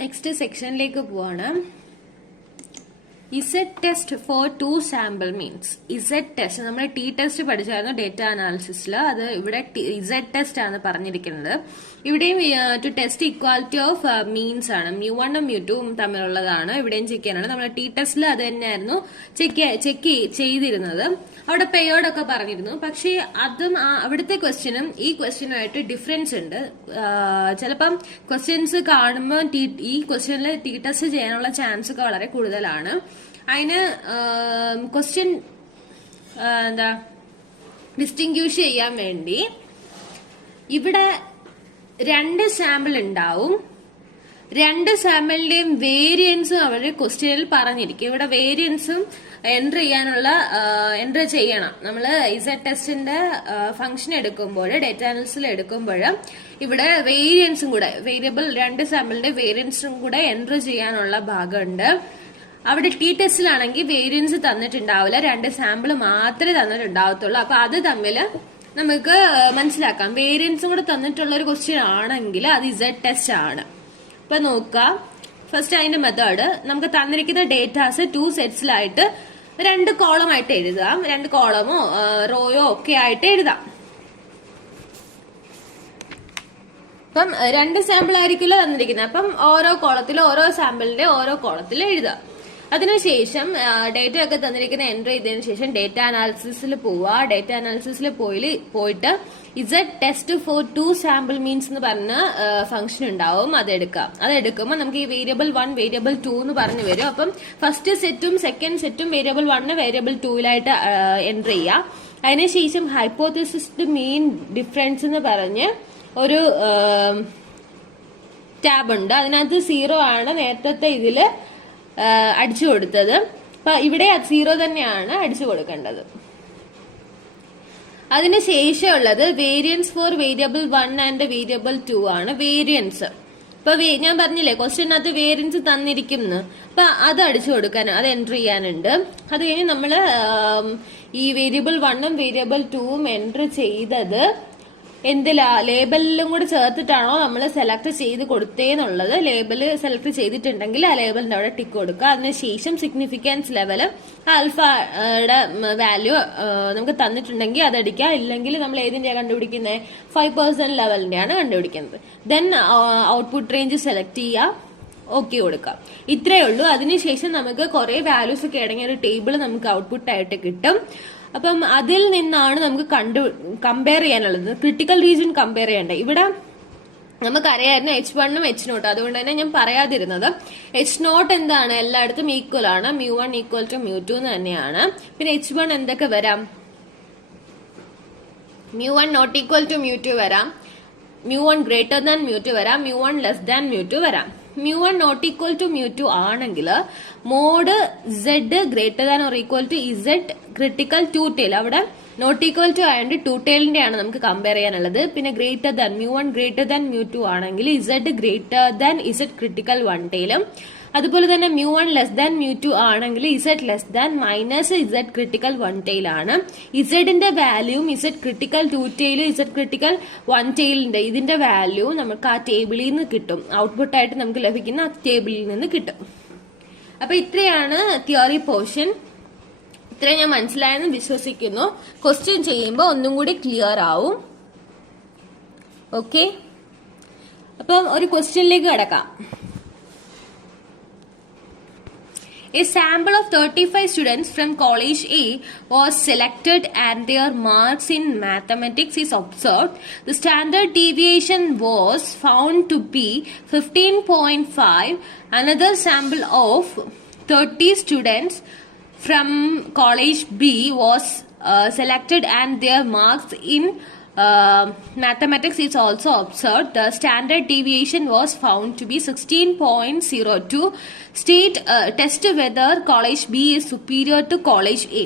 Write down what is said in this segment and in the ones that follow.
Next സെക്ഷനിലേക്ക് പോവാണ്. Z test for 2 sample means. Z test നമ്മൾ ടി ടെസ്റ്റ് പഠിച്ചായിരുന്നു ഡേറ്റ അനാലിസിസിൽ. അത് ഇവിടെ ഇസെഡ് ടെസ്റ്റ് ആണ് പറഞ്ഞിരിക്കുന്നത്. ഇവിടെയും to test equality of means ആണ്. μ1 ഉം μ2 തമ്മിലുള്ളതാണ് ഇവിടെയും ചെക്ക് ചെയ്യാനാണ്. നമ്മൾ ടി ടെസ്റ്റിൽ അത് തന്നെയായിരുന്നു ചെക്ക് ചെയ്തിരുന്നത്. അവിടെ പെയോഡ് ഒക്കെ പറഞ്ഞിരുന്നു. പക്ഷേ അതും അവിടുത്തെ ക്വസ്റ്റ്യനും ഈ ക്വസ്റ്റ്യനുമായിട്ട് ഡിഫറൻസ് ഉണ്ട്. ചിലപ്പം ക്വസ്റ്റ്യൻസ് കാണുമ്പോൾ ഈ ക്വസ്റ്റ്യനിൽ ടി ടെസ്റ്റ് ചെയ്യാനുള്ള ചാൻസ് ഒക്കെ വളരെ കൂടുതലാണ്. അതിന് ക്വസ്റ്റ്യൻ എന്താ ഡിസ്റ്റിങ്ക്യൂഷ് ചെയ്യാൻ വേണ്ടി ഇവിടെ 2 സാമ്പിൾ ഉണ്ടാവും. 2 സാമ്പിളിന്റെയും വേരിയൻസും അവര് ക്വസ്റ്റ്യനിൽ പറഞ്ഞിരിക്കും. ഇവിടെ വേരിയൻസും എൻട്രി ചെയ്യണം. നമ്മൾ ഇസെഡ് ടെസ്റ്റിന്റെ ഫംഗ്ഷൻ എടുക്കുമ്പോൾ ഡേറ്റ അനാലിസിസിൽ എടുക്കുമ്പോൾ ഇവിടെ വേരിയൻസും കൂടെ വേരിയബിൾ 2 സാമ്പിളിന്റെ വേരിയൻസും കൂടെ എൻട്രി ചെയ്യാനുള്ള ഭാഗമുണ്ട്. അവിടെ ടി ടെസ്റ്റിലാണെങ്കിൽ വേരിയൻസ് തന്നിട്ടുണ്ടാവില്ല, 2 സാമ്പിൾ മാത്രമേ തന്നിട്ടുണ്ടാവത്തുള്ളൂ. അപ്പൊ അത് തമ്മിൽ നമുക്ക് മനസ്സിലാക്കാം. വേരിയൻസും കൂടെ തന്നിട്ടുള്ള ഒരു ക്വസ്റ്റ്യൻ ആണെങ്കിൽ അത് ഇസെഡ് ടെസ്റ്റ് ആണ്. ഇപ്പൊ നോക്കാം. ഫസ്റ്റ് അതിന്റെ മെത്തേഡ്, നമുക്ക് തന്നിരിക്കുന്ന ഡേറ്റാസ് 2 സെറ്റ്സിലായിട്ട് 2 കോളം ആയിട്ട് എഴുതാം. 2 കോളമോ റോയോ ഒക്കെ ആയിട്ട് എഴുതാം. അപ്പം 2 സാമ്പിൾ ആയിരിക്കില്ല തന്നിരിക്കുന്നത്. അപ്പം ഓരോ കോളത്തിലും ഓരോ സാമ്പിളിന്റെ ഓരോ കോളത്തിലും എഴുതാം. അതിനുശേഷം ഡേറ്റ ഒക്കെ തന്നിരിക്കുന്ന എൻട്രി ചെയ്തതിനു ശേഷം ഡേറ്റ അനാലിസിസിൽ പോവുക. ഡേറ്റ അനാലിസിസിൽ പോയിട്ട് Z test for 2 sample means എന്ന് പറഞ്ഞ ഫംഗ്ഷൻ ഉണ്ടാവും. അതെടുക്കുമ്പോൾ നമുക്ക് ഈ വേരിയബിൾ 1 വേരിയബിൾ 2 എന്ന് പറഞ്ഞു വരും. അപ്പം ഫസ്റ്റ് സെറ്റും സെക്കൻഡ് സെറ്റും വേരിയബിൾ 1 വേരിയബിൾ 2 എൻട്രി ചെയ്യാം. അതിനുശേഷം ഹൈപ്പോത്തസിസ് മീൻ ഡിഫറൻസ് എന്ന് പറഞ്ഞ് ഒരു ടാബ് ഉണ്ട്. അതിനകത്ത് 0 ആണ് നേരത്തെ ഇതില് അടിച്ചു കൊടുത്തത്. അപ്പൊ ഇവിടെ 0 തന്നെയാണ് അടിച്ചു കൊടുക്കേണ്ടത്. അതിനുശേഷമുള്ളത് variance for variable 1 and variable 2 ആണ്. വേരിയൻസ് ഇപ്പൊ ഞാൻ പറഞ്ഞില്ലേ ക്വസ്റ്റ്യനകത്ത് വേരിയൻസ് തന്നിരിക്കുന്നു. അപ്പൊ അത് അടിച്ചു കൊടുക്കാൻ, അത് എൻട്രി ചെയ്യാനുണ്ട്. അത് കഴിഞ്ഞ് നമ്മള് ഈ വേരിയബിൾ 1ഉം വേരിയബിൾ 2ഉം എൻട്രി ചെയ്തത് എന്തിലാ ലേബലിലും കൂടെ ചേർത്തിട്ടാണോ നമ്മൾ സെലക്ട് ചെയ്ത് കൊടുത്തേന്നുള്ളത്. ലേബല് സെലക്ട് ചെയ്തിട്ടുണ്ടെങ്കിൽ ആ ലേബലിന്റെ അവിടെ ടിക്ക് കൊടുക്കുക. അതിനുശേഷം സിഗ്നിഫിക്കൻസ് ലെവല് ആൽഫയുടെ വാല്യൂ നമുക്ക് തന്നിട്ടുണ്ടെങ്കിൽ അതടിക്കുക. ഇല്ലെങ്കിൽ നമ്മൾ ഏതിന്റെയാണ് കണ്ടുപിടിക്കുന്നത്? 5% ലെവലിന്റെയാണ് കണ്ടുപിടിക്കുന്നത്. ദെൻ ഔട്ട്പുട്ട് റേഞ്ച് സെലക്ട് ചെയ്യുക, ഓക്കെ കൊടുക്കാം. ഇത്രയേ ഉള്ളൂ. അതിനുശേഷം നമുക്ക് കുറെ വാല്യൂസ് ഒക്കെ അടങ്ങിയ ഒരു ടേബിൾ നമുക്ക് ഔട്ട്പുട്ട് ആയിട്ട് കിട്ടും. അപ്പം അതിൽ നിന്നാണ് നമുക്ക് കമ്പയർ ചെയ്യാനുള്ളത്. ക്രിട്ടിക്കൽ റീജിയൻ കമ്പയർ ചെയ്യേണ്ടത്. ഇവിടെ നമുക്കറിയായിരുന്നു H1 ഉം H0. അതുകൊണ്ട് തന്നെ ഞാൻ പറയാതിരുന്നത്. H0 എന്താണ്? എല്ലായിടത്തും ഈക്വൽ ആണ്. μ1 ഈക്വൽ ടു μ2 തന്നെയാണ്. പിന്നെ H1 എന്തൊക്കെ വരാം? μ1 നോട്ട് ഈക്വൽ ടു μ2 വരാം. μ1 ഗ്രേറ്റർ ദാൻ μ2 വരാം. μ1 ലെസ് ദാൻ μ2 വരാം. μ1 നോട്ട് ഈക്വൽ ടു μ2 ആണെങ്കിൽ mode Z greater than or equal to Z critical 2 tail. അവിടെ നോട്ട് ഈക്വൽ ടു ആയതുകൊണ്ട് 2 ടെയിലിന്റെ ആണ് നമുക്ക് കമ്പയർ ചെയ്യാനുള്ളത്. പിന്നെ ഗ്രേറ്റർ ദാൻ μ1 ഗ്രേറ്റർ ദാൻ μ2 ആണെങ്കിൽ Z greater than Z critical 1 ടെയിലും. അതുപോലെ തന്നെ μ1 ലെസ് ദാൻ μ2 ആണെങ്കിൽ Z less than minus Z critical 1 tail ആണ്. ഇസഡിന്റെ വാല്യൂവും Z ക്രിട്ടിക്കൽ 2 ടെയിലും Z ക്രിട്ടിക്കൽ 1 ടെയിലിന്റെ ഇതിന്റെ വാല്യൂ നമുക്ക് ആ ടേബിളിൽ നിന്ന് കിട്ടും. ഔട്ട്പുട്ട് ആയിട്ട് നമുക്ക് ലഭിക്കുന്ന ആ ടേബിളിൽ നിന്ന് കിട്ടും. അപ്പൊ ഇത്രയാണ് തിയറി പോർഷൻ. ഇത്രയും ഞാൻ മനസ്സിലായെന്ന് വിശ്വസിക്കുന്നു. ക്വസ്റ്റ്യൻ ചെയ്യുമ്പോൾ ഒന്നും കൂടി ക്ലിയർ ആവും. ഓക്കെ, അപ്പം ഒരു ക്വസ്റ്റ്യനിലേക്ക് കിടക്കാം. A sample of 35 students from College A was selected and their marks in mathematics is observed. The standard deviation was found to be 15.5. Another sample of 30 students from College B was selected and their marks in mathematics is also observed. The standard deviation was found to be 16.02. State test whether College B is superior to College A.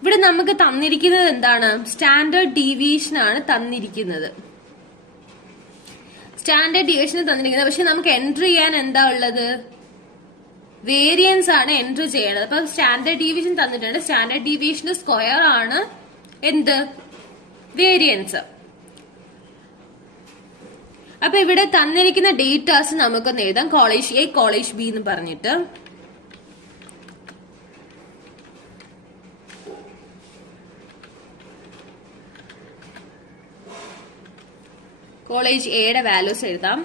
ഇവിടെ നമുക്ക് തന്നിരിക്കുന്നത് എന്താണ്? Standard deviation ആണ് തന്നിരിക്കുന്നത്. Standard deviation തന്നിരിക്കുന്നത്. പക്ഷെ നമുക്ക് entry ചെയ്യാൻ എന്താ ഉള്ളത്? വേരിയൻസ് ആണ് എൻട്രി ചെയ്യേണ്ടത്. അപ്പൊ സ്റ്റാൻഡേർഡ് ഡീവിയേഷൻ തന്നിട്ടുണ്ട്. സ്റ്റാൻഡേർഡ് ഡീവിയേഷന്റെ സ്ക്വയർ ആണ് എന്ത്? വേരിയൻസ്. അപ്പൊ ഇവിടെ തന്നിരിക്കുന്ന ഡേറ്റാസ് നമുക്കൊന്ന് എഴുതാം. കോളേജ് എ, കോളേജ് ബി എന്ന് പറഞ്ഞിട്ട്. കോളേജ് എയുടെ വാല്യൂസ് എഴുതാം.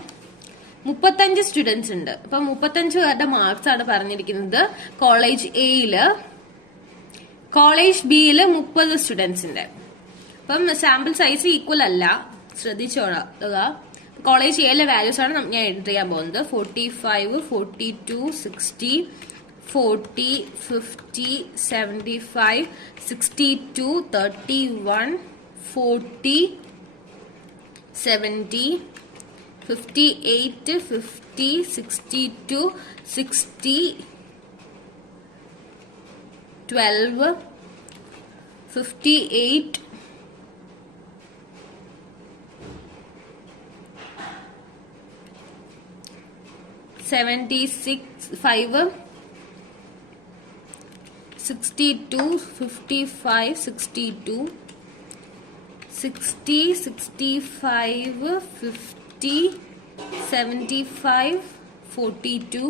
35 സ്റ്റുഡൻസ് ഉണ്ട്. അപ്പൊ 35 പേരുടെ മാർക്സ് ആണ് പറഞ്ഞിരിക്കുന്നത് കോളേജ് എയില്. കോളേജ് ബിയില് 30 സ്റ്റുഡൻസിന്റെ. അപ്പം സാമ്പിൾ സൈസ് ഈക്വൽ അല്ല, ശ്രദ്ധിച്ചോളുക. കോളേജ് എയിലെ വാല്യൂസ് ആണ് ഞാൻ എൻട്രി ചെയ്യാൻ പോകുന്നത്. 45, 42, 60, 40, 50, 75, 62, 31, 40, 70, 58, 50, 62, 60, 12, 58, 76, 5, 62, 55, 62, 60, 65, 50, 75, 42,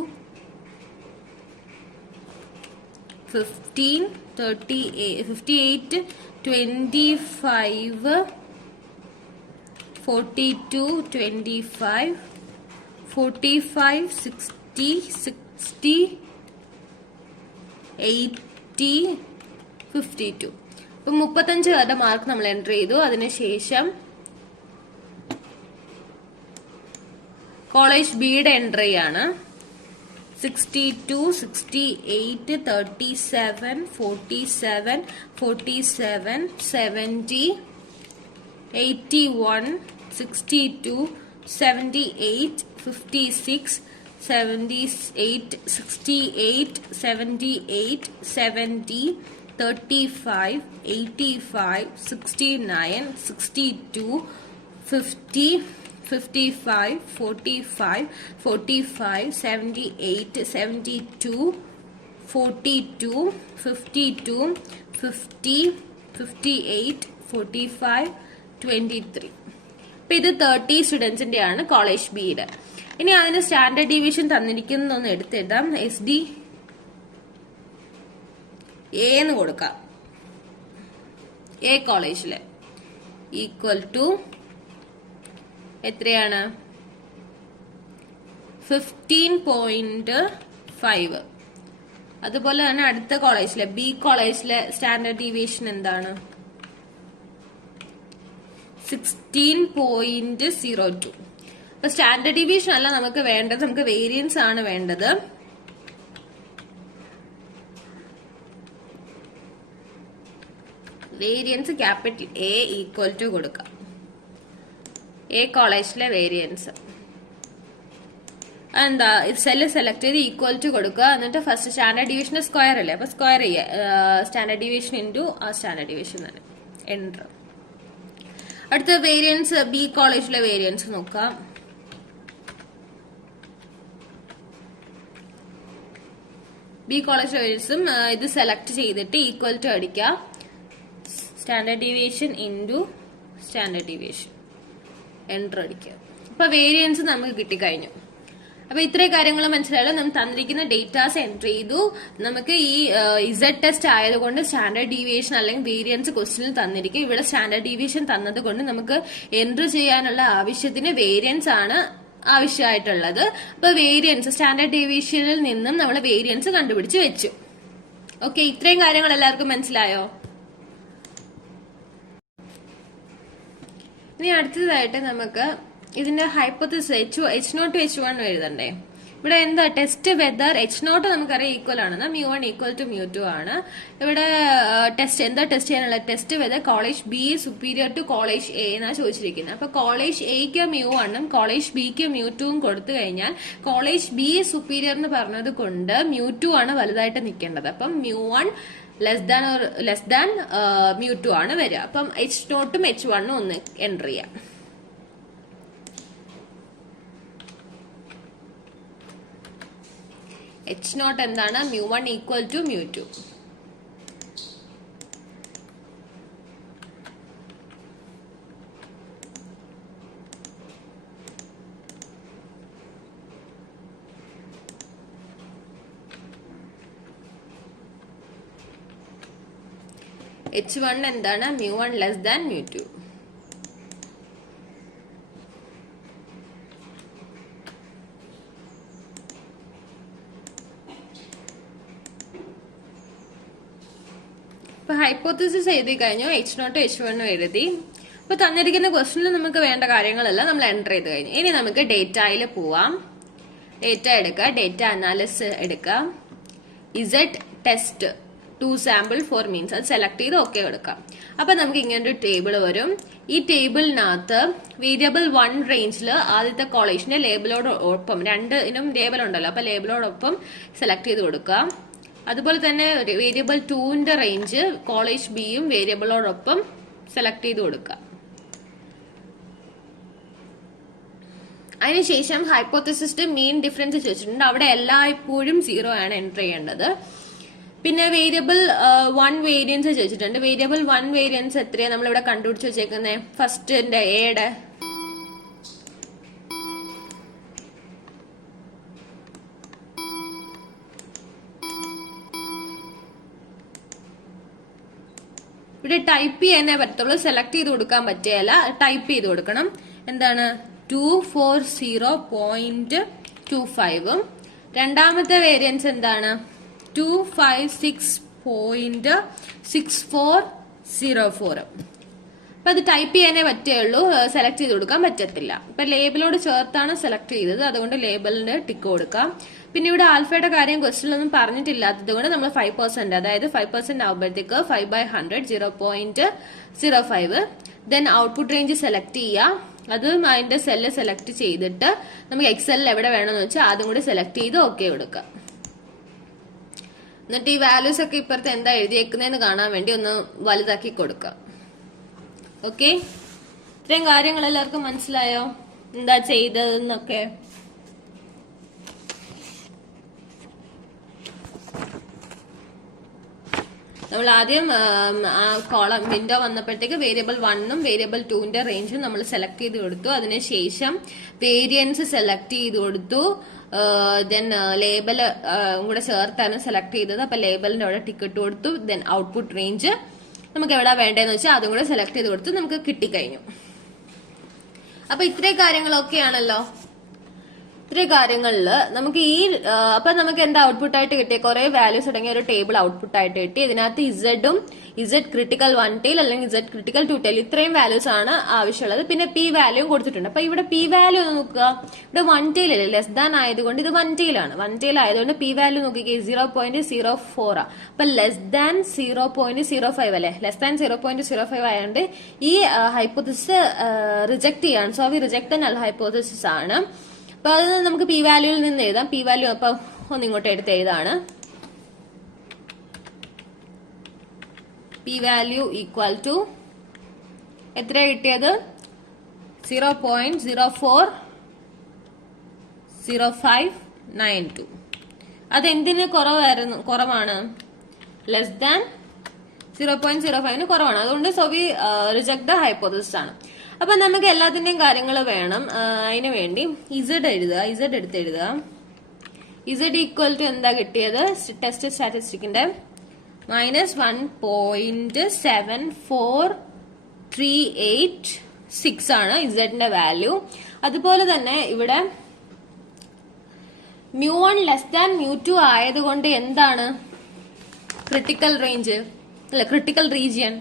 15, 38, 58, 25, 42, 25, 45, 60, 60, 80, 52. ഇപ്പൊ 35 പേരുടെ മാർക്ക് നമ്മൾ എൻട്രി ചെയ്തു. അതിനുശേഷം കോളേജ് ബിയുടെ എൻട്രി ആണ്. 62, 68, 37, 47, 47, 70, 81, 62, 78, 56, 78, 68, 78, 70, 35, 85, 69, 62, 50, 55, 45, 45, 78, 72, 42, 52, 50, 58, 45, 23. ഇപ്പൊ ഇത് 30 സ്റ്റുഡൻസിന്റെ ആണ് കോളേജ് ബിയുടെ. ഇനി അതിന് സ്റ്റാൻഡേർഡ് ഡീവിയേഷൻ തന്നിരിക്കുന്നൊന്ന് എടുത്തെഴുതാം. SD എ എന്ന് കൊടുക്കാം. എ കോളേജില് ഈക്വൽ ടു എത്രയാണ്? 15.5. അതുപോലെ തന്നെ അടുത്ത കോളേജിലെ ബി കോളേജിലെ സ്റ്റാൻഡേർഡ് ഡീവിയേഷൻ എന്താണ്? 16.02. അപ്പൊ സ്റ്റാൻഡേർഡ് ഡീവിയേഷൻ അല്ല നമുക്ക് വേണ്ടത്, നമുക്ക് വേരിയൻസ് ആണ് വേണ്ടത്. Variance capital A equal to കൊടുക്കാം. എ കോളേജിലെ വേരിയൻസ് എന്താ? സെല്ല് സെലക്ട് ചെയ്ത് ഈക്വൽ ടു കൊടുക്കുക. എന്നിട്ട് ഫസ്റ്റ് സ്റ്റാൻഡേർഡ് ഡിവിഷൻ സ്ക്വയർ അല്ലേ, അപ്പൊ സ്ക്വയർ ചെയ്യുക. സ്റ്റാൻഡേർഡ് ഡിവിഷൻ ഇൻറ്റു ആ സ്റ്റാൻഡേർഡ് ഡിവിഷൻ തന്നെ എൻ്റർ. അടുത്ത വേരിയൻസ് ബി കോളേജിലെ വേരിയൻസ് നോക്കാം. ബി കോളേജിലെ വേരിയൻസും ഇത് സെലക്ട് ചെയ്തിട്ട് ഈക്വൽ ടു അടിക്കുക. Standard deviation into standard deviation enter അടിക്കുക. അപ്പൊ വേരിയൻസ് നമുക്ക് കിട്ടിക്കഴിഞ്ഞു. അപ്പൊ ഇത്രയും കാര്യങ്ങൾ മനസ്സിലായാലും നമ്മൾ തന്നിരിക്കുന്ന ഡേറ്റാസ് എൻട്രി ചെയ്തു. നമുക്ക് ഈ ഇസഡ് ടെസ്റ്റ് ആയതുകൊണ്ട് സ്റ്റാൻഡേർഡ് ഡീവിയേഷൻ അല്ലെങ്കിൽ വേരിയൻസ് ക്വസ്റ്റ്യനിൽ തന്നിരിക്കും. ഇവിടെ സ്റ്റാൻഡേർഡ് ഡീവിയേഷൻ തന്നത് കൊണ്ട് നമുക്ക് എൻട്രി ചെയ്യാനുള്ള ആവശ്യത്തിന് വേരിയൻസ് ആണ് ആവശ്യമായിട്ടുള്ളത്. അപ്പൊ വേരിയൻസ് സ്റ്റാൻഡേർഡ് ഡീവിയേഷനിൽ നിന്നും നമ്മൾ വേരിയൻസ് കണ്ടുപിടിച്ച് വെച്ചു. ഓക്കെ, ഇത്രയും കാര്യങ്ങൾ എല്ലാവർക്കും മനസ്സിലായോ? ഇനി അടുത്തതായിട്ട് നമുക്ക് ഇതിന്റെ ഹൈപ്പോത്തിസിസ് H0 H1 എഴുതണ്ടേ. ഇവിടെ എന്താ ടെസ്റ്റ് വെദർ H0 നമുക്കറിയാം ഈക്വൽ ആണെന്ന്, μ1 ഈക്വൽ ടു μ2 ആണ്. ഇവിടെ ടെസ്റ്റ് എന്താ ടെസ്റ്റ് ചെയ്യാനുള്ള? Test whether college B superior to college A എന്നാണ് ചോദിച്ചിരിക്കുന്നത്. അപ്പൊ കോളേജ് എക്ക് μ1ഉം കോളേജ് ബിക്ക് μ2ഉം കൊടുത്തു കഴിഞ്ഞാൽ കോളേജ് ബി സുപ്പീരിയർ എന്ന് പറഞ്ഞത് കൊണ്ട് μ2 ആണ് വലുതായിട്ട് നിൽക്കേണ്ടത്. അപ്പം μ1 ലെസ് ദാൻ μ2 ആണ് വരിക. അപ്പം H0ഉം H1ഉം ഒന്ന് എൻട്രി ചെയ്യാം. H0 എന്താണ്? μ1 ഈക്വൽ ടു μ2. H1 എന്താണ്? mu1 less than mu2. ഇപ്പൊ ഹൈപ്പോത്തസിസ് എഴുതി കഴിഞ്ഞു, H0 H1 എഴുതി. ഇപ്പൊ തന്നിരിക്കുന്ന ക്വസ്റ്റനിൽ നമുക്ക് വേണ്ട കാര്യങ്ങളെല്ലാം നമ്മൾ എൻ്റർ ചെയ്ത് കഴിഞ്ഞു. ഇനി നമുക്ക് ഡേറ്റയിൽ പോവാം. ഡേറ്റ എടുക്കുക, ഡേറ്റ അനാലിസിസ് എടുക്കുക, ഇസഡ് ടെസ്റ്റ് 2 sample 4 means അത് സെലക്ട് ചെയ്ത് ഓക്കെ കൊടുക്കാം. അപ്പൊ നമുക്ക് ഇങ്ങനൊരു ടേബിൾ വരും. ഈ ടേബിളിനകത്ത് വേരിയബിൾ 1 റേഞ്ചിൽ ആദ്യത്തെ കോളേജിന്റെ ലേബിളോടൊപ്പം, രണ്ടിനും ലേബൽ ഉണ്ടല്ലോ, അപ്പൊ ലേബിളോടൊപ്പം സെലക്ട് ചെയ്ത് കൊടുക്കുക. അതുപോലെ തന്നെ വേരിയബിൾ 2ന്റെ റേഞ്ച് കോളേജ് ബിയും വേരിയബിളോടൊപ്പം സെലക്ട് ചെയ്ത് കൊടുക്കുക. അതിനുശേഷം ഹൈപ്പോത്തസിസിന്റെ മീൻ ഡിഫറൻസ് ചോദിച്ചിട്ടുണ്ട്. അവിടെ എല്ലായ്പ്പോഴും 0 ആണ് എൻ്റർ ചെയ്യേണ്ടത്. പിന്നെ വേരിയബിൾ 1 വേരിയൻസ് ചോദിച്ചിട്ടുണ്ട്. വേരിയബിൾ 1 വേരിയൻസ് എത്രയാണ് നമ്മളിവിടെ കണ്ടുപിടിച്ച് വെച്ചേക്കുന്നത്? ഫസ്റ്റിന്റെ എയുടെ ഇവിടെ ടൈപ്പ് ചെയ്യാനേ പറ്റത്തുള്ളൂ, സെലക്ട് ചെയ്ത് കൊടുക്കാൻ പറ്റിയല്ല, ടൈപ്പ് ചെയ്ത് കൊടുക്കണം. എന്താണ്? 240.25. രണ്ടാമത്തെ വേരിയൻസ് എന്താണ്? 256.6404. അപ്പൊ അത് ടൈപ്പ് ചെയ്യാനേ പറ്റുള്ളൂ, സെലക്ട് ചെയ്ത് കൊടുക്കാൻ പറ്റത്തില്ല. ഇപ്പൊ ലേബിളോട് ചേർത്താണ് സെലക്ട് ചെയ്തത്, അതുകൊണ്ട് ലേബലിന് ടിക്ക് കൊടുക്കാം. പിന്നെ ഇവിടെ ആൽഫയുടെ കാര്യം ക്വസ്റ്റനിലൊന്നും പറഞ്ഞിട്ടില്ലാത്തത് കൊണ്ട് നമ്മൾ 5%, അതായത് 5% ആവുമ്പോഴത്തേക്ക് 5/100 0.05. ദെൻ ഔട്ട്പുട്ട് റേഞ്ച് സെലക്ട് ചെയ്യുക. അതും അതിന്റെ സെല്ല് സെലക്ട് ചെയ്തിട്ട് നമുക്ക് എക്സലിൽ എവിടെ വേണമെന്ന് വെച്ചാൽ അതും കൂടി സെലക്ട് ചെയ്ത് ഓക്കെ കൊടുക്കാം. എന്നിട്ട് ഈ വാല്യൂസ് ഒക്കെ ഇപ്പുറത്ത് എന്താ എഴുതിയേക്കുന്നതെന്ന് കാണാൻ വേണ്ടി ഒന്ന് വലുതാക്കി കൊടുക്കാം. ഓക്കെ, ഇത്രയും കാര്യങ്ങൾ എല്ലാവർക്കും മനസ്സിലായോ? എന്താ ചെയ്തതെന്നൊക്കെ? നമ്മൾ ആദ്യം ആ കോളം വിൻഡോ വന്നപ്പോഴത്തേക്ക് വേരിയബിൾ 1ഉം വേരിയബിൾ 2ന്റെ റേഞ്ചും നമ്മൾ സെലക്ട് ചെയ്ത് കൊടുത്തു. അതിനുശേഷം വേരിയൻസ് സെലക്ട് ചെയ്ത് കൊടുത്തു. ദെൻ ലേബൽ കൂടെ ചേർത്താണ് സെലക്ട് ചെയ്തത്. അപ്പൊ ലേബലിന്റെ അവിടെ ടിക്കറ്റ് കൊടുത്തു. ദെൻ ഔട്ട്പുട്ട് റേഞ്ച് നമുക്ക് എവിടെ വേണ്ടതെന്ന് വെച്ചാൽ അതും കൂടെ സെലക്ട് ചെയ്ത് കൊടുത്തു. നമുക്ക് കിട്ടിക്കഴിഞ്ഞു. അപ്പൊ ഇത്രയും കാര്യങ്ങളൊക്കെയാണല്ലോ. ഇത്രയും കാര്യങ്ങളില് നമുക്ക് അപ്പൊ നമുക്ക് എന്താ ഔട്ട്പുട്ട് ആയിട്ട് കിട്ടിയ കുറെ വാല്യൂസ് അടങ്ങിയ ഒരു ടേബിൾ ഔട്ട്പുട്ട് ആയിട്ട് കിട്ടി. ഇതിനകത്ത് ഇസഡും, ഇസഡ് ക്രിട്ടിക്കൽ 1 tail അല്ലെങ്കിൽ ഇസഡ് ക്രിട്ടിക്കൽ 2 tail ഇത്രയും വാല്യൂസ് ആണ് ആവശ്യമുള്ളത്. പിന്നെ പി വാല്യൂ കൊടുത്തിട്ടുണ്ട്. അപ്പൊ ഇവിടെ പി വാല്യൂ ഒന്ന് നോക്കുക. ഇവിടെ 1 tail അല്ലേ, ലെസ് ദാൻ ആയതുകൊണ്ട് ഇത് 1 tail ആണ്. 1 tail ആയതുകൊണ്ട് പി വാല്യൂ നോക്കിക്കേ 0.04 ആ. അപ്പൊ ലെസ് ദാൻ 0.05 അല്ലെ, ലെസ് ദാൻ 0.05 ആയതുകൊണ്ട് ഈ ഹൈപ്പോത്തസിസ് റിജക്ട് ചെയ്യാണ്. So we reject the null hypothesis ആണ്. അപ്പൊ അത് നമുക്ക് പി വാല്യൂവിൽ നിന്ന് എഴുതാം. പി വാല്യൂ അപ്പൊ ഒന്നിങ്ങോട്ട് എടുത്ത് എഴുതാണ്. പി വാല്യൂ ഈക്വൽ ടു എത്ര കിട്ടിയത്? 0.040592. അതെന്തിന് കുറവാണ്? ലെസ് ദാൻ 0.05 കുറവാണ്. അതുകൊണ്ട് so we reject the hypothesis ആണ്. അപ്പൊ നമുക്ക് എല്ലാത്തിന്റെയും കാര്യങ്ങൾ വേണം. അതിനു വേണ്ടി ഇസഡ് എഴുതുക, ഇസഡ് എടുത്ത് എഴുതുക. ഇസഡ് ഈക്വൽ ടു എന്താ കിട്ടിയത്? ടെസ്റ്റ് സ്റ്റാറ്റിസ്റ്റിക്കിന്റെ -1.7438 ആണ് ഇസഡിന്റെ വാല്യൂ. അതുപോലെ തന്നെ ഇവിടെ mu1 ലെസ് ദാൻ mu2 ആയതുകൊണ്ട് എന്താണ് ക്രിട്ടിക്കൽ റേഞ്ച് അല്ല critical region?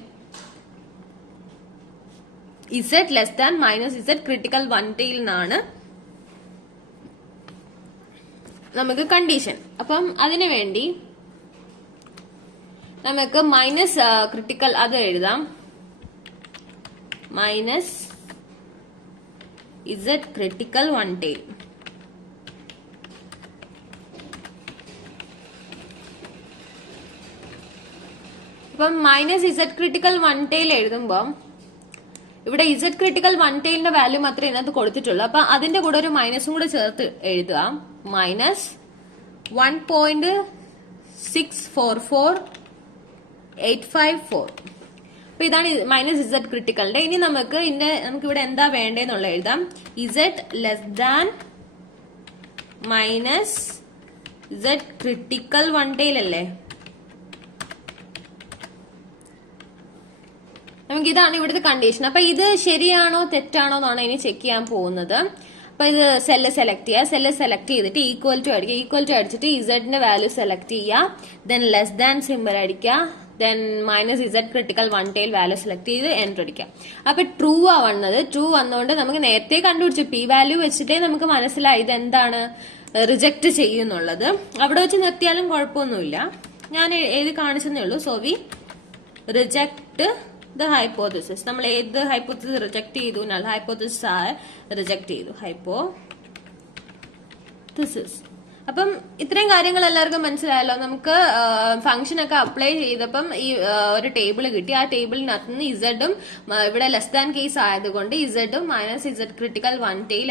Z less than -Z critical 1 tail എന്നാണ് നമുക്ക് കണ്ടീഷൻ. അപ്പം അതിനു വേണ്ടി നമുക്ക് മൈനസ് ക്രിട്ടിക്കൽ അത് എഴുതാം. -Z critical 1 tail. അപ്പം -Z ക്രിട്ടിക്കൽ 1 tail എഴുതുമ്പോൾ ഇവിടെ ഇസഡ് ക്രിട്ടിക്കൽ 1 tailന്റെ വാല്യൂ മാത്രമേ ഇതിനകത്ത് കൊടുത്തിട്ടുള്ളൂ. അപ്പൊ അതിന്റെ കൂടെ ഒരു മൈനസും കൂടെ ചേർത്ത് എഴുതുക. -1.644854. അപ്പൊ ഇതാണ് -Z ക്രിട്ടിക്കലിന്റെ. ഇനി നമുക്ക് ഇവിടെ എന്താ വേണ്ടതെന്നുള്ള എഴുതാം. Z less than -Z critical 1 tail അല്ലേ? നമുക്ക് ഇതാണ് ഇവിടുത്തെ കണ്ടീഷൻ. അപ്പൊ ഇത് ശരിയാണോ തെറ്റാണോ എന്നാണ് ഇനി ചെക്ക് ചെയ്യാൻ പോകുന്നത്. അപ്പൊ ഇത് സെല്ല് സെലക്ട് ചെയ്യുക. സെല്ല് സെലക്ട് ചെയ്തിട്ട് ഈക്വൽ ടു അടിക്കുക. ഈക്വൽ ടു അടിച്ചിട്ട് ഇസഡിന്റെ വാല്യൂ സെലക്ട് ചെയ്യുക. ദെൻ ലെസ് ദാൻ സിമ്പൽ അടിക്കുക. Then minus Z critical one tail value select ചെയ്ത് എൻ്റർ അടിക്കാം. അപ്പൊ ട്രൂ ആ വന്നത്. ട്രൂ വന്നുകൊണ്ട് നമുക്ക് നേരത്തെ കണ്ടുപിടിച്ചു പി വാല്യൂ വെച്ചിട്ടേ നമുക്ക് മനസ്സിലായി ഇത് എന്താണ് റിജക്ട് ചെയ്യുന്നുള്ളത്. അവിടെ വെച്ച് നിർത്തിയാലും കുഴപ്പമൊന്നുമില്ല. ഞാൻ ഏത് കാണിച്ചെന്നേ ഉള്ളൂ. So we reject the hypothesis. നമ്മൾ ഏത് ഹൈപ്പോത്തിസിസ് റിജക്ട് ചെയ്തു? നൾ ഹൈപ്പോത്തിസിസ് റിജക്ട് ചെയ്തു. ഹൈപ്പോത്തിസിസ്. അപ്പം ഇത്രയും കാര്യങ്ങൾ എല്ലാവർക്കും മനസ്സിലായല്ലോ. നമുക്ക് ഫംഗ്ഷൻ ഒക്കെ അപ്ലൈ ചെയ്തപ്പം ഈ ഒരു ടേബിൾ കിട്ടി. ആ ടേബിളിനകത്ത് നിന്ന് ഇസഡും ഇവിടെ ലെസ് ദാൻ കേസ് ആയതുകൊണ്ട് ഇസഡും minus Z critical one tail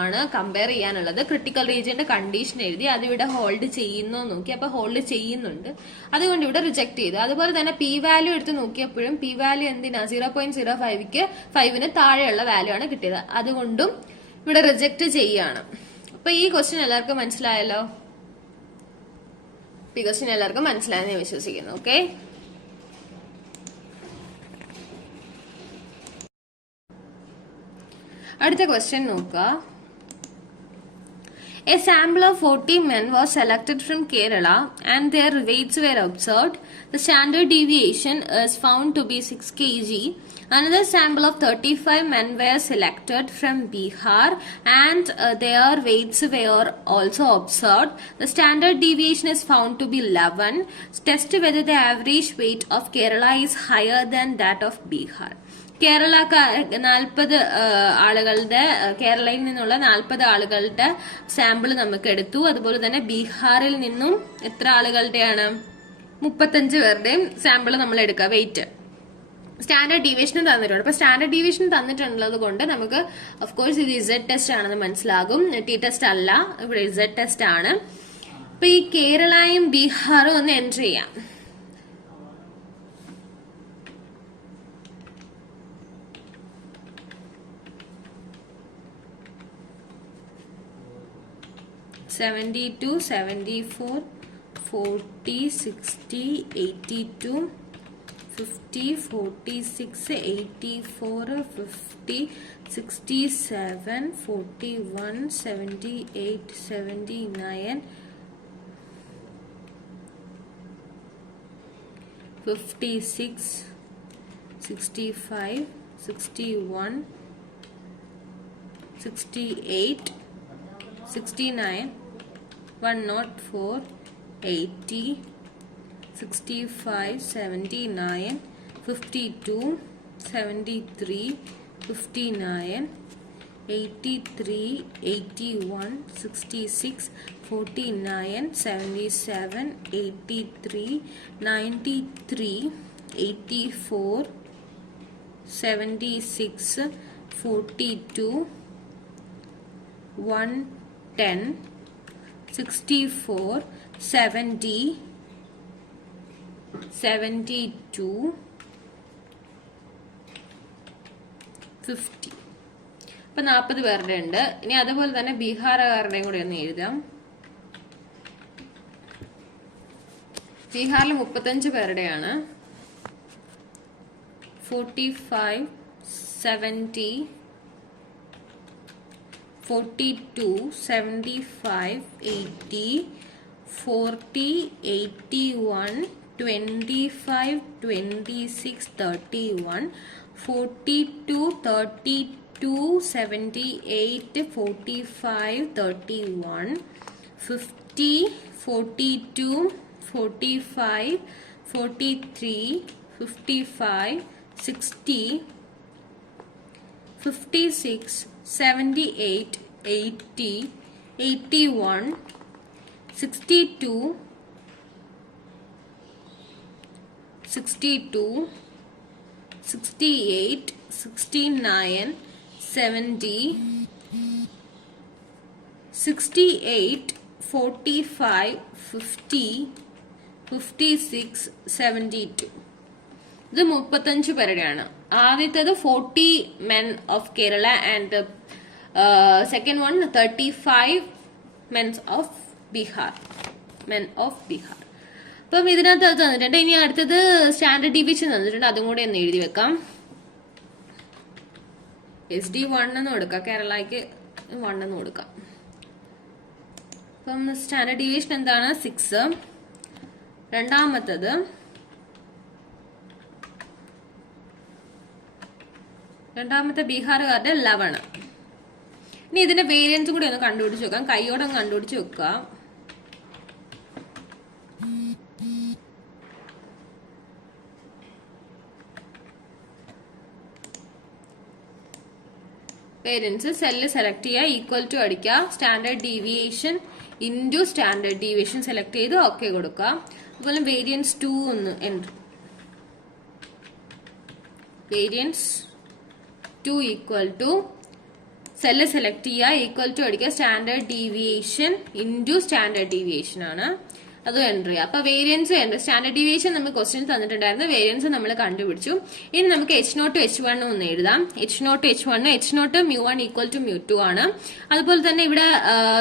ആണ് കമ്പയർ ചെയ്യാനുള്ളത്. ക്രിട്ടിക്കൽ റീജിയന്റെ കണ്ടീഷൻ എഴുതി അതിവിടെ ഹോൾഡ് ചെയ്യുന്നോ നോക്കി. അപ്പൊ ഹോൾഡ് ചെയ്യുന്നുണ്ട്, അതുകൊണ്ട് ഇവിടെ റിജക്ട് ചെയ്തു. അതുപോലെ തന്നെ പി വാല്യൂ എടുത്ത് നോക്കിയപ്പോഴും പി വാല്യൂ എന്തിനാ 0.05 താഴെയുള്ള വാല്യൂ ആണ് കിട്ടിയത്. അതുകൊണ്ടും ഇവിടെ റിജക്ട് ചെയ്യാണ്. അപ്പൊ ഈ ക്വസ്റ്റ്യൻ എല്ലാവർക്കും മനസ്സിലായല്ലോ. ഈ ക്വസ്റ്റ്യൻ എല്ലാവർക്കും മനസ്സിലായെന്ന് ഞാൻ വിശ്വസിക്കുന്നു. ഓക്കെ, അടുത്ത ക്വസ്റ്റ്യൻ നോക്കുക. A sample of 40 men was selected from Kerala and their weights were observed. The standard deviation is found to be 6 kg. Another sample of 35 men were selected from Bihar and their weights were also observed. The standard deviation is found to be 11. Test whether the average weight of Kerala is higher than that of Bihar. Kerala 40 ആളുകളുടെ കേരളയിൽ നിന്നുള്ള 40 ആളുകളുടെ sample നമുക്ക് എടുത്തു. അതുപോലെ തന്നെ ബീഹാറിൽ നിന്നും എത്ര ആളുകളുടെയാണ്? 35 പേരുടെയും സാമ്പിൾ നമ്മൾ എടുക്കുക. വെയിറ്റ് സ്റ്റാൻഡേർഡ് ഡീവിയേഷനും തന്നിട്ടുണ്ട്. അപ്പൊ സ്റ്റാൻഡേർഡ് ഡീവിയേഷൻ തന്നിട്ടുള്ളത് കൊണ്ട് നമുക്ക് ഓഫ് കോഴ്സ് ഇത് ഇസഡ് ടെസ്റ്റ് ആണെന്ന് മനസ്സിലാകും. ടി ടെസ്റ്റ് അല്ല, ഇവിടെ ഇസഡ് ടെസ്റ്റ് ആണ്. അപ്പൊ ഈ കേരളയും ബീഹാറും ഒന്ന് എൻട്രി ചെയ്യാം. (72, 74, 40, 60, 82, 50, 46, 84, 50, 67, 41, 78, 79, 56, 65, 61, 68, 69, 104, 80, 65, 79, 52, 73, 59, 83, 81, 66, 49, 77, 83, 93, 84, 76, 42, 110, 64, 70, 72, 50. ഇപ്പൊ 40 പേരുടെ ഉണ്ട്. ഇനി അതുപോലെ തന്നെ ബീഹാറുകാരുടെയും കൂടെ ഒന്ന് എഴുതാം. ബീഹാറിൽ 35 പേരുടെയാണ്. 45, 70, 42, 75, 80, 40, 81, 25, 26, 31, 42, 32, 78, 45, 31, 50, 42, 45, 43, 55, 60, 56, 78, 80, 81, 62, 62, 68, 69, 70, 68, 45, 50, 56, 72. ഇത് 35 പേരുടെയാണ്. ആദ്യത്തേത് 40 men of Kerala and second one 35 men of Bihar. അപ്പം ഇതിനകത്ത് അത് തന്നിട്ടുണ്ട്. ഇനി അടുത്തത് സ്റ്റാൻഡേർഡ് ഡീവിയേഷൻ തന്നിട്ടുണ്ട്, അതും കൂടെ ഒന്ന് എഴുതി വെക്കാം. SD 1 എന്ന് കൊടുക്കാം, കേരളയ്ക്ക് 1 എന്ന് കൊടുക്കാം. അപ്പം സ്റ്റാൻഡേർഡ് ഡീവിയേഷൻ എന്താണ്? 6. രണ്ടാമത്തത് ബീഹാറുകാരുടെ 11. ഇനി ഇതിന്റെ വേരിയൻസ് കൂടി ഒന്ന് കണ്ടുപിടിച്ച് വെക്കാം, കൈയോടെ ഒന്ന് കണ്ടുപിടിച്ച് വെക്കുക. വേരിയൻസ് സെല്ല് സെലക്ട് ചെയ്യുക, ഈക്വൽ ടു അടിക്കുക, standard deviation into standard deviation select ചെയ്ത് ഓക്കെ കൊടുക്കുക. അതുപോലെ വേരിയൻസ് 2 ഒന്ന് entry, variance 2 equal to cell select ചെയ്യുക, ഈക്വൽ ടു അടിക്കുക, standard deviation into standard deviation ആണ്, അതും എൻട്രി ചെയ്യുക. അപ്പൊ വേരിയൻസ് സ്റ്റാൻഡേർഡ് ഡീവിയേഷൻ നമുക്ക് ക്വസ്റ്റ്യൻ തന്നിട്ടുണ്ടായിരുന്നു, വേരിയൻസ് നമ്മൾ കണ്ടുപിടിച്ചു. ഇനി നമുക്ക് H0 H1 ഒന്ന് എഴുതാം. H0 H1, H0 μ1 equal to μ2 ആണ്. അതുപോലെ തന്നെ ഇവിടെ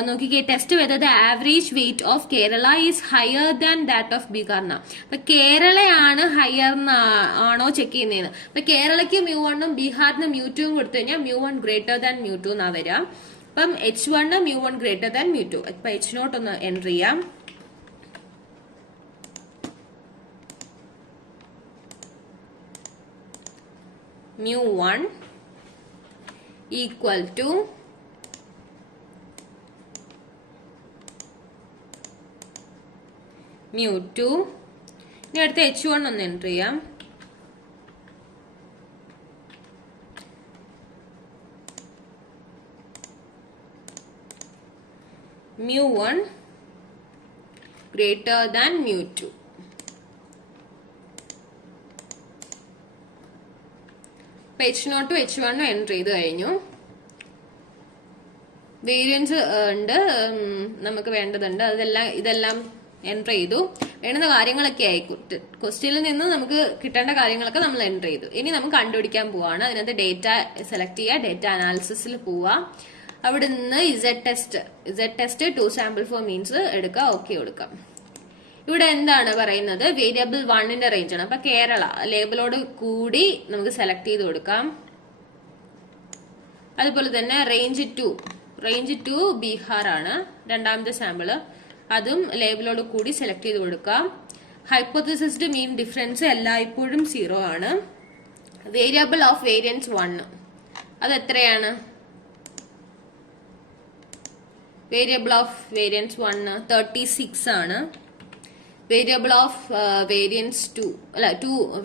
നോക്കിക്കേ, ടെസ്റ്റ് ചെയ്തത് average weight of Kerala is higher than that of Bihar എന്നാ. അപ്പൊ കേരളയാണ് ഹയർ ആണോ ചെക്ക് ചെയ്യുന്നതെന്ന്. അപ്പൊ കേരളയ്ക്ക് μ1 ഉം ബീഹാറിന് μ2 ഉം കൊടുത്തു കഴിഞ്ഞാൽ μ1 ഗ്രേറ്റർ ദാൻ μ2 എന്നാ വരിക. അപ്പം H1 μ1 ഗ്രേറ്റർ ദാൻ μ2. ഇപ്പൊ H0 ഒന്ന് എൻട്രി ചെയ്യാം. μ1 ഈക്വൽ ടു μ2. ഇനി അടുത്ത H1 ഒന്ന് എൻട്രി ചെയ്യാം. μ1 greater than μ2. H0 to H1 entry ചെയ്ത് കഴിഞ്ഞു. വേരിയൻസ് ഉണ്ട്, നമുക്ക് വേണ്ടതുണ്ട്, ഇതെല്ലാം എൻട്രി ചെയ്തു. വേണ്ടുന്ന കാര്യങ്ങളൊക്കെ ആയി, ക്വസ്റ്റ്യനിൽ നിന്ന് നമുക്ക് കിട്ടേണ്ട കാര്യങ്ങളൊക്കെ നമ്മൾ എൻട്രി ചെയ്തു. ഇനി നമുക്ക് കണ്ടുപിടിക്കാൻ പോവാണ്. അതിനകത്ത് ഡേറ്റ സെലക്ട് ചെയ്യുക, ഡേറ്റ അനാലിസിസിൽ പോവുക. അവിടെ നിന്ന് Z test 2 sample for means എടുക്കുക, ഓക്കെ കൊടുക്കാം. ഇവിടെ എന്താണ് പറയുന്നത്? വേരിയബിൾ 1ന്റെ റേഞ്ച് ആണ്. അപ്പൊ കേരള ലേബിളോട് കൂടി നമുക്ക് സെലക്ട് ചെയ്ത് കൊടുക്കാം. അതുപോലെ തന്നെ റേഞ്ച് 2 ബീഹാർ ആണ്, രണ്ടാമത്തെ സാമ്പിള്, അതും ലേബിളോട് കൂടി സെലക്ട് ചെയ്ത് കൊടുക്കാം. ഹൈപ്പോത്തസിസ്ഡ് മീൻ ഡിഫറൻസ് എല്ലായ്പ്പോഴും 0 ആണ്. വേരിയബിൾ ഓഫ് വേരിയൻസ് 1 അത് എത്രയാണ്? വേരിയബിൾ ഓഫ് വേരിയൻസ് 1 36 ആണ്. Variable of variance 2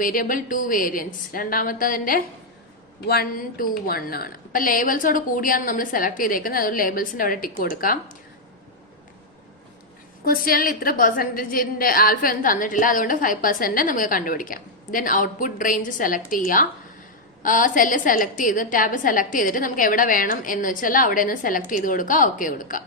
variable 2 variance രണ്ടാമത്തതിന്റെ 1 2 1 ആണ്. അപ്പൊ ലേബിൾസോട് കൂടിയാണ് നമ്മൾ സെലക്ട് ചെയ്തേക്കുന്നത്, അതുകൊണ്ട് ലേബിൾസിന്റെ അവിടെ ടിക്ക് കൊടുക്കാം. ക്വസ്റ്റ്യനിൽ ഇത്ര പെർസെന്റേജിന്റെ ആൽഫ ഒന്നും തന്നിട്ടില്ല, അതുകൊണ്ട് 5% നമുക്ക് കണ്ടുപിടിക്കാം. ദെൻ ഔട്ട്പുട്ട് റേഞ്ച് സെലക്ട് ചെയ്യുക, സെല്ല് സെലക്ട് ചെയ്ത് ടാബ് സെലക്ട് ചെയ്തിട്ട് നമുക്ക് എവിടെ വേണം എന്ന് വെച്ചാൽ അവിടെ നിന്ന് സെലക്ട് ചെയ്ത് കൊടുക്കുക, ഓക്കെ കൊടുക്കാം.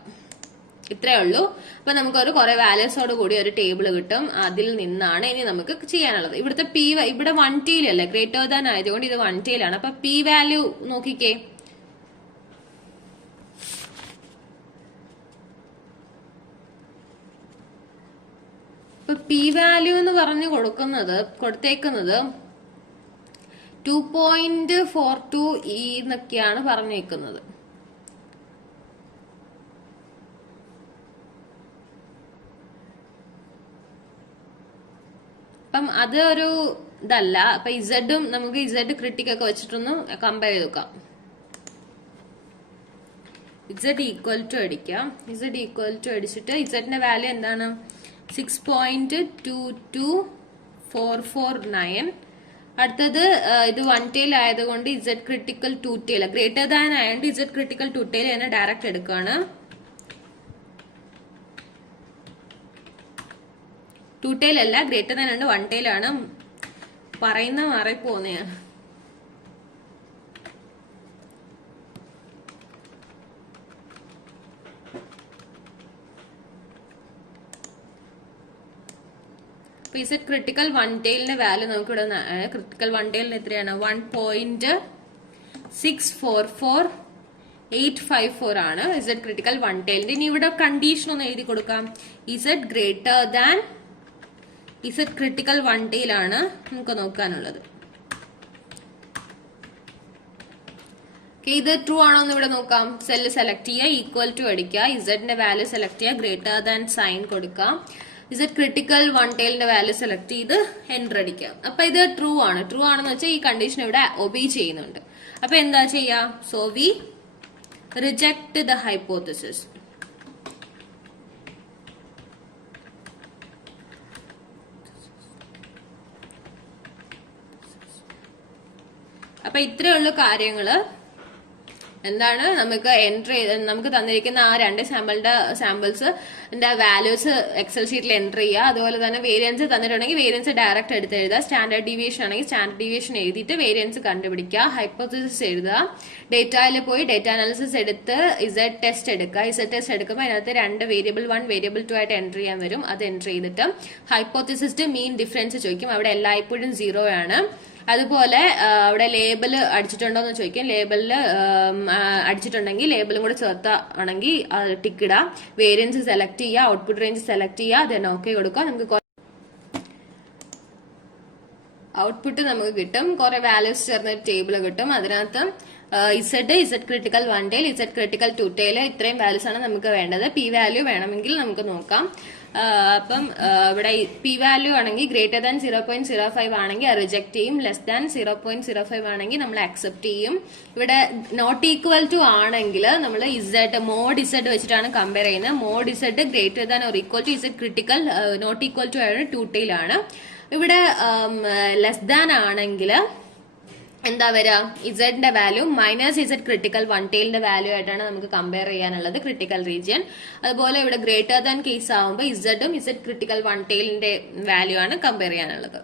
ഇത്രേ ഉള്ളൂ. അപ്പൊ നമുക്കൊരു കുറെ വാല്യൂസോട് കൂടി ഒരു ടേബിൾ കിട്ടും, അതിൽ നിന്നാണ് ഇനി നമുക്ക് ചെയ്യാനുള്ളത്. ഇവിടുത്തെ ഇവിടെ 1 ടെയിൽ അല്ലേ, ഗ്രേറ്റർ ദാൻ ആയതുകൊണ്ട് ഇത് 1 ടെയിൽ ആണ്. അപ്പൊ പി വാല്യൂ നോക്കിക്കേ, ഇപ്പൊ പി വാല്യൂ എന്ന് പറഞ്ഞു കൊടുത്തേക്കുന്നത് 2.42 എന്നൊക്കെയാണ് പറഞ്ഞേക്കുന്നത്. അപ്പം അത് ഒരു ഇതല്ല. അപ്പൊ ഇസഡും നമുക്ക് ഇസഡ് ക്രിട്ടിക് ഒക്കെ വെച്ചിട്ടൊന്ന് കമ്പയർ ചെയ്ത് നോക്കാം. ഇസഡ് ഈക്വൽ ടു അടിക്കാം. ഇസഡ് ഈക്വൽ ടു അടിച്ചിട്ട് ഇസഡിന്റെ വാല്യൂ എന്താണ്? 6.22449. അടുത്തത് ഇത് 1 ടെയിൽ ആയതുകൊണ്ട് Z critical 2 tail, greater than ആയതുകൊണ്ട് ഇസഡ് ക്രിട്ടിക്കൽ 2 ടെയിൽ തന്നെ ഡയറക്റ്റ് എടുക്കുകയാണ്. 2 ടെയിൽ അല്ല, ഗ്രേറ്റർ ദാൻ ആണ്, 1 ടെയിൽ ആണ്. പറയുന്ന മാറിപ്പോന്നെയാണ്. ഇസഡ് ക്രിട്ടിക്കൽ 1 ടെയിലിന്റെ വാല്യൂ നമുക്ക് ഇവിടെ ക്രിട്ടിക്കൽ 1 ടെയിലിന് എത്രയാണ്? 1.644854 ആണ് ഇസഡ് ക്രിട്ടിക്കൽ 1 ടെയിലിന്റെ. ഇനി ഇവിടെ കണ്ടീഷൻ ഒന്ന് എഴുതി കൊടുക്കാം. Z greater than Z critical 1 tail ആണ് നമുക്ക് നോക്കാനുള്ളത്. ഇത് ട്രൂ ആണോ എന്ന് ഇവിടെ നോക്കാം. സെല്ല് സെലക്ട് ചെയ്യുക, ഈക്വൽ ടു അടിക്കുക, ഇസഡിന്റെ വാല്യൂ സെലക്ട് ചെയ്യുക, ഗ്രേറ്റർ ദാൻ സൈൻ കൊടുക്കാം, ഇസഡ് ക്രിട്ടിക്കൽ വൺ ടെയിലിന്റെ വാല്യൂ സെലക്ട് ചെയ്ത് എൻ്റർ അടിക്കുക. അപ്പൊ ഇത് ട്രൂ ആണ്. ട്രൂ ആണെന്ന് വെച്ചാൽ ഈ കണ്ടീഷൻ ഇവിടെ ഒബേ ചെയ്യുന്നുണ്ട്. അപ്പൊ എന്താ ചെയ്യാ? So we reject the hypothesis. അപ്പൊ ഇത്രയുള്ള കാര്യങ്ങള് എന്താണ് നമുക്ക് എൻട്രി ചെയ്ത് നമുക്ക് തന്നിരിക്കുന്ന ആ രണ്ട് സാമ്പിൾസ് വാല്യൂസ് എക്സൽ ഷീറ്റിൽ എൻട്രി ചെയ്യുക. അതുപോലെ തന്നെ വേരിയൻസ് തന്നിട്ടുണ്ടെങ്കിൽ വേരിയൻസ് ഡയറക്റ്റ് എടുത്ത് എഴുതുക. സ്റ്റാൻഡേർഡ് ഡീവിയേഷൻ ആണെങ്കിൽ സ്റ്റാൻഡേർഡ് ഡീവിയേഷൻ എഴുതിയിട്ട് വേരിയൻസ് കണ്ടുപിടിക്കുക. ഹൈപ്പോത്തസിസ് എഴുതുക. ഡേറ്റയിൽ പോയി ഡേറ്റ അനാലിസിസ് എടുത്ത് ഇസഡ് ടെസ്റ്റ് എടുക്കുക. ഇസഡ് ടെസ്റ്റ് എടുക്കുമ്പോൾ അതിനകത്ത് രണ്ട് വേരിയബിൾ 1 വേരിയബിൾ 2 ആയിട്ട് എൻട്രി ചെയ്യാൻ വരും. അത് എൻട്രി ചെയ്തിട്ട് ഹൈപ്പോത്തസിസ് മീൻ ഡിഫറൻസ് ചോദിക്കും. അവിടെ എല്ലായ്പ്പോഴും 0 ആണ്. അതുപോലെ അവിടെ ലേബിള് അടിച്ചിട്ടുണ്ടോ എന്ന് ചോദിക്കും. ലേബിളില് അടിച്ചിട്ടുണ്ടെങ്കിൽ ലേബിളും കൂടെ ചേർത്താണെങ്കിൽ ടിക്ക് ഇടുക. വേരിയൻസ് സെലക്ട് ചെയ്യുക, ഔട്ട്പുട്ട് റേഞ്ച് സെലക്ട് ചെയ്യുക, ദെൻ ഓക്കെ കൊടുക്കുക. നമുക്ക് ഔട്ട്പുട്ട് നമുക്ക് കിട്ടും. കുറെ വാല്യൂസ് ചേർന്ന ഒരു ടേബിൾ കിട്ടും. അതിനകത്ത് Z critical 1 tail, Z critical 2 tail, ഇത്രയും വാല്യൂസ് ആണ് നമുക്ക് വേണ്ടത്. പി വാല്യൂ വേണമെങ്കിൽ നമുക്ക് നോക്കാം. അപ്പം ഇവിടെ പി വാല്യൂ ആണെങ്കിൽ ഗ്രേറ്റർ ദാൻ 0.05 ആണെങ്കിൽ റിജക്ട് ചെയ്യും, ലെസ് ദാൻ 0.05 ആണെങ്കിൽ നമ്മൾ അക്സെപ്റ്റ് ചെയ്യും. ഇവിടെ നോട്ട് ഈക്വൽ ടു ആണെങ്കിൽ നമ്മൾ ഇസഡ് മോഡ് ഇസഡ് വെച്ചിട്ടാണ് കമ്പയർ ചെയ്യുന്നത്. Mod Z greater than or equal to Z critical, not equal to ആണ് 2 ടെയിൽ ആണ്. ഇവിടെ ലെസ് ദാൻ ആണെങ്കിൽ എന്താ വരിക? ഇസഡിന്റെ വാല്യൂ മൈനസ് ഇസഡ് ക്രിട്ടിക്കൽ 1 ടെയിലിന്റെ വാല്യൂ ആയിട്ടാണ് നമുക്ക് കമ്പയർ ചെയ്യാനുള്ളത്, ക്രിട്ടിക്കൽ റീജിയൻ. അതുപോലെ ഇവിടെ ഗ്രേറ്റർ ദാൻ കേസ് ആവുമ്പോൾ ഇസഡും ഇസഡ് ക്രിട്ടിക്കൽ 1 ടെയിലിന്റെ വാല്യൂ ആണ് കമ്പയർ ചെയ്യാനുള്ളത്.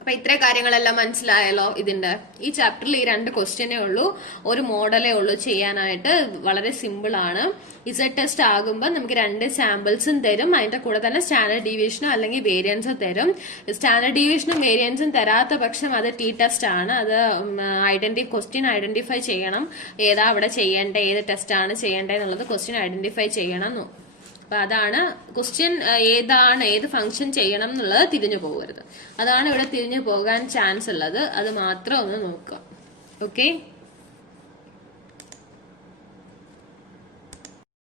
അപ്പൊ ഇത്രയും കാര്യങ്ങളെല്ലാം മനസ്സിലായല്ലോ. ഇതിന്റെ ഈ ചാപ്റ്ററിൽ ഈ 2 ക്വസ്റ്റ്യനേ ഉള്ളൂ, ഒരു മോഡലേ ഉള്ളൂ ചെയ്യാനായിട്ട്. വളരെ സിമ്പിൾ ആണ്. ഇസഡ് ടെസ്റ്റ് ആകുമ്പോൾ നമുക്ക് 2 സാമ്പിൾസും തരും. അതിന്റെ കൂടെ തന്നെ സ്റ്റാൻഡേർഡ് ഡീവിയേഷനോ അല്ലെങ്കിൽ വേരിയൻസോ തരും. സ്റ്റാൻഡേർഡ് ഡീവിയേഷനും വേരിയൻസും തരാത്ത പക്ഷം അത് ടി ടെസ്റ്റ് ആണ്. അത് ക്വസ്റ്റ്യൻ ഐഡന്റിഫൈ ചെയ്യണം. ഏതാ അവിടെ ചെയ്യേണ്ടത്, ഏത് ടെസ്റ്റ് ആണ് ചെയ്യേണ്ടത് എന്നുള്ളത് ക്വസ്റ്റ്യൻ ഐഡന്റിഫൈ ചെയ്യണം. അപ്പൊ അതാണ് ക്വസ്റ്റ്യൻ, ഏത് ഫംഗ്ഷൻ ചെയ്യണം എന്നുള്ളത് തിരിഞ്ഞു പോകരുത്. അതാണ് ഇവിടെ തിരിഞ്ഞു പോകാൻ ചാൻസ് ഉള്ളത്. അത് മാത്രം ഒന്ന് നോക്കുക. ഓക്കെ.